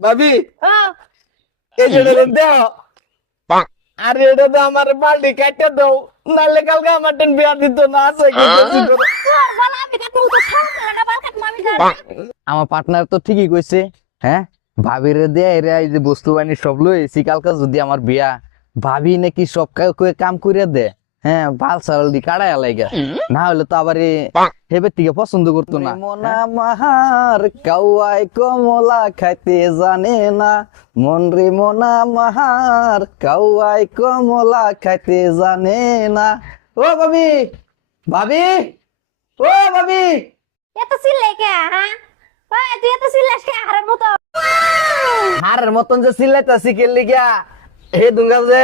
ভাবি হ্যাঁ এই যে দাও আরে এটা তো আমার বাল্টি কাটতে দাও নাহলে কালকে আমার টেন বিয়া দিত না আছে কি করছি করো। তোর বালা আমি কাটবো তো খাওয়া না বাল কাটবো আমি জানি আমার পার্টনার তো ঠিকই কইছে। হ্যাঁ, ভাবিরে দিয়ে এরা এই যে বস্তু বাহিনী সব লইছি, কালকে যদি আমার বিয়া, ভাবি নাকি সব কাম করে দে। হ্যাঁ, ভাল সারাল দি কাড়ায় লাইগা, না হলে তো আবার হেবে থেকে পছন্দ করতো না। মনা মাহার কাউয়াই কমলা খাইতে জানে না, মন রে মনা মাহার কাউয়াই কমলা খাইতে জানে না। ও ভাবি, ভাবি, ও ভাবি, এত সিলে কে হ্যাঁ ওই তুই এত সিলেস কে হারের মতো হারের মতন যে সিলাইতাছি কে লিগা, হে দুঙ্গা যে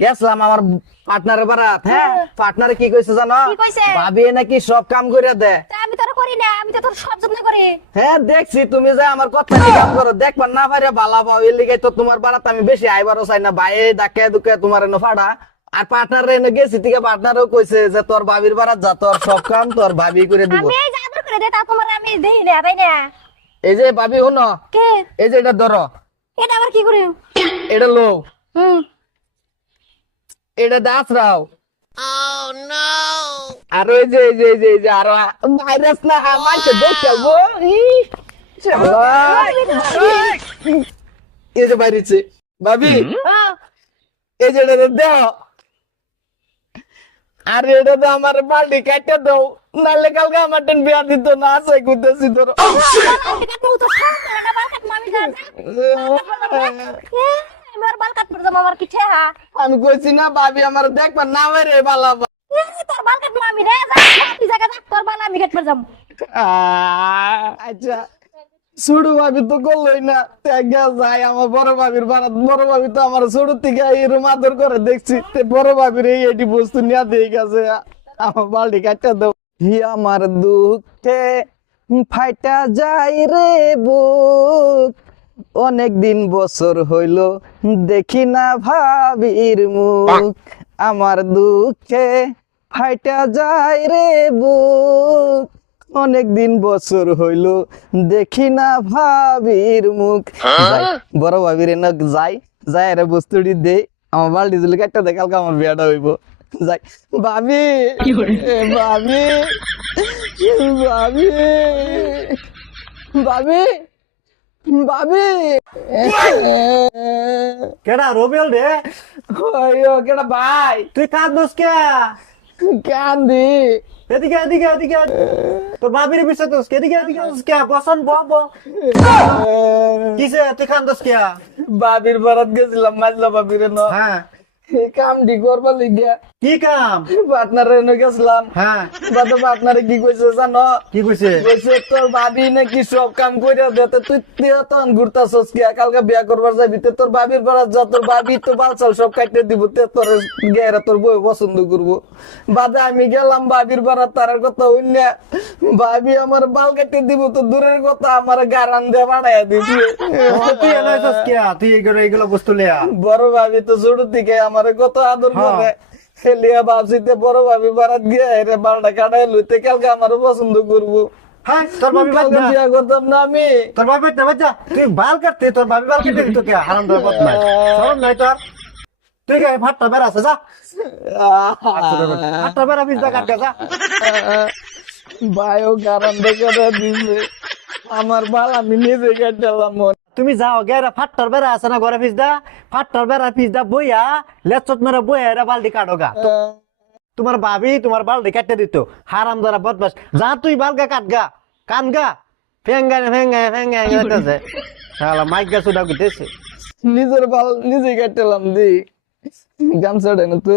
গেছলাম আমার পার্টনারের বারাত। হ্যাঁ, পার্টনারে কি কইছে জানো? কি কইছে? ভাবি নাকি সব কাম করে দে। তা আমি তোর করি না, আমি তো তোর সব যত্ন করি। হ্যাঁ, দেখছি তুমি যে আমার কথা কি কাম করো, দেখবার না পারে বালা পাও, এর লিগাই তো তোমার বারাত আমি বেশি আইবারও চাই না। ভাই ডাকে দুকে তোমার এনে ফাড়া, আর পার্টনার এনে গেছি থেকে পার্টনারও কইছে যে তোর ভাবির বারাত যা, তোর সব কাম তোর ভাবি করে দিব। আমি এই যে আদর করে দে তা তোমার আমি দেই না তাই না এই যে ভাবি শুনো, কে এই যে এটা ধরো, এটা আবার কি করে এটা লো, হুম এটা দাস রাও। আর ওই যে এই যে এই যে এই যে আরো ভাইরাস না মাইছে দেখতে গো এই যে বাইরেছে ভাবি এই যে এটা দাও আরে এটা তো আমার বাল্টি কাটতে দাও নাহলে কালকে আমার টেন বিয়া দিত না আছে করতেছি তোর আমি কাটবো তো খাওয়া না বাল কাটবো আমি জানি আমার বাল কাটবো তো আমার কি ঠেহা আমি কইছি না ভাবি আমার দেখবার না রে বালা তোর বাল কাটবো আমি রে যা তুই জায়গা যা তোর বাল আমি কাটবো যাম আচ্ছা ছোট ভাবি তো করলোই না ত্যাগা যায় আমার বড় ভাবির বারাত বড় ভাবি তো আমার ছোট থেকে এরম আদর করে দেখছি তে বড় ভাবির এইটি বস্তু নিয়ে দিয়ে গেছে আমার বাল্টি কাটতে দাও হি আমার দুঃখে ফাইটা যাই রে বুক, অনেক দিন বছর হইল দেখি না ভাবির মুখ। আমার দুঃখে ফাইটা যাই রে বুক, অনেক দিন বছর হইল দেখি না ভাবির মুখ। যাই, বড় ভাবির এনে যাই যাই রে বস্তুটি দে, আমার বাল্টি দিলে একটা দেখ, কালকে আমার বিয়াটা হইব। যাই ভাবি, ভাবি, ভাবি, ভাবি, ভাবি, কেডা রবিল রে? ওইও কেডা ভাই তুই কাঁদছিস কে? কান্দি এদিকে এদিকে এদিকে তোর বাবির বিষয় তো এদিকে এদিকে কে বসন বব কিসে তুই কাঁদছিস কে? ভাবির বারাত গেছিলাম মাইজলা ভাবির ন হ্যাঁ, এই কাম ডি করবার লিগিয়া কি কাম? পার্টনারে এনে গেছিলাম হ্যাঁ, বাদে পার্টনারে কি কইছে জানো? কি কইছে? কইছে তোর ভাবি নাকি সব কাম কইরা দেতে তুই তখন ঘুরতাছস কি কালকে বিয়া করবার যাবি তে তোর ভাবির বারাত যা, তোর ভাবি তো বালছাল সব কাটতে দিব তে তোর গেরা তোর বউ পছন্দ করবো। বাদে আমি গেলাম ভাবির বারাত, তার কথা হইনা ভাবি আমার বাল কাটতে দিব তো দূরের কথা আমার গারান দিয়ে বাড়াইয়া দিছি। তুই এলাইছিস কে? তুই এগুলো বস্তু লিয়া বড় ভাবি তো ছোট থেকে আমার কত আদর করে লিয়া ভাবছিতে বড় ভাবি বারাত গিয়ে রে বারোটা কাটাই লইতে কালকে আমার পছন্দ করবো। হ্যাঁ, তোর বাবি বাদ কালকে না, বিয়া করতাম না আমি। তোর বাবি বাদ না, বাদ যা। তুই বাল কাটতে তোর বাবি বাল কেটে দিত কে? হারাম ধরে পথ নাই, শরম নাই তোর? তুই কে ফাটটা বেড়া আছে যা, ফাটটা বেড়া পিস দা কাট যা। ভাইও কারণ দেখে দিছে আমার বাল আমি নিজে কাটালাম। তুমি যাও গেরা ফাট্টার বেড়া আছে না ঘরে পিস দা, ফাট্টার বেড়া পিস দা বইয়া লেচত মেরা বইয়া এরা বালটি কাটোগা। তোমার ভাবি তোমার বালটি কাটতে দিত, হারাম ধরা বদমাস। যা তুই বালগা কাটগা, কানগা, ফেঙ্গায় ফেঙ্গায় ফেঙ্গায় গেছে শালা মাইক গা সুদা গুতেছে। নিজের বাল নিজে কাটালাম দি গামছাটা না তুই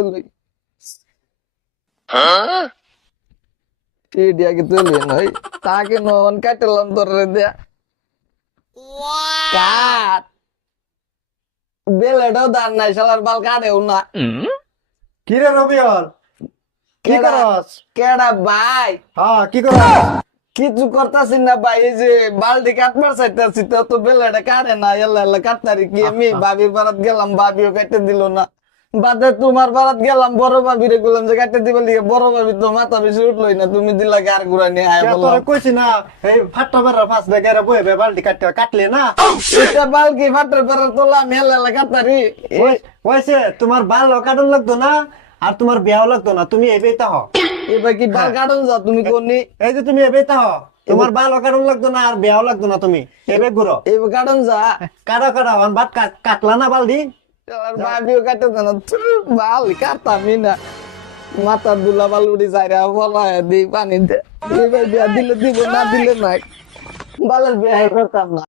টিডিয়াকে তুলি নই তাকে নন কাটালাম তোর দেয়া কাট বেলেটাও দান নাই শালার বাল কাটেও না। কি রে রবিউল, কি কেডা করস? কেডা ভাই হ্যাঁ, কি করস? কিছু করতাছি না ভাই, এই যে বালতি কাটবার চাইতাছি তো বেলেটা কাটে না, এল্লা এল্লা কাটতারি কি আমি ভাবির বারাত গেলাম ভাবিও কাটতে দিল না, বাদে তোমার বারাত গেলাম বড় ভাবিরে বললাম যে কাটতে দিবে লিগে বড় ভাবি তো মাথা বেশি উঠলোই না তুমি দিলা গার গুড়া নিয়ে আয় তোরে বললাম কইছি না এই ফাটটা বেড়া ফাঁস বেগারে বইবে বালতি কাটলে না এটা বালকি ফাটার পরে তোলা মেলা কাটারি ওইসে তোমার বাল কাটন লাগতো না আর তোমার বিয়াও লাগতো না তুমি এবেই তাহ এবার কি বাল কাটন যা তুমি কোনি এই যে তুমি এবেই তাহ তোমার বাল কাটন লাগতো না আর বিয়াও লাগতো না তুমি এবে ঘুরো এবার কাটন যা কাটা কাটা বাদ কাটলা না বালদি আর ভাবিও কাটে না বাল কাটতামই না মাথার দুলা বাল উড়ি যায় রে বলা দি পানি দে এবার বিয়া দিলে দিব না দিলে নাই বালের বিয়া করতাম না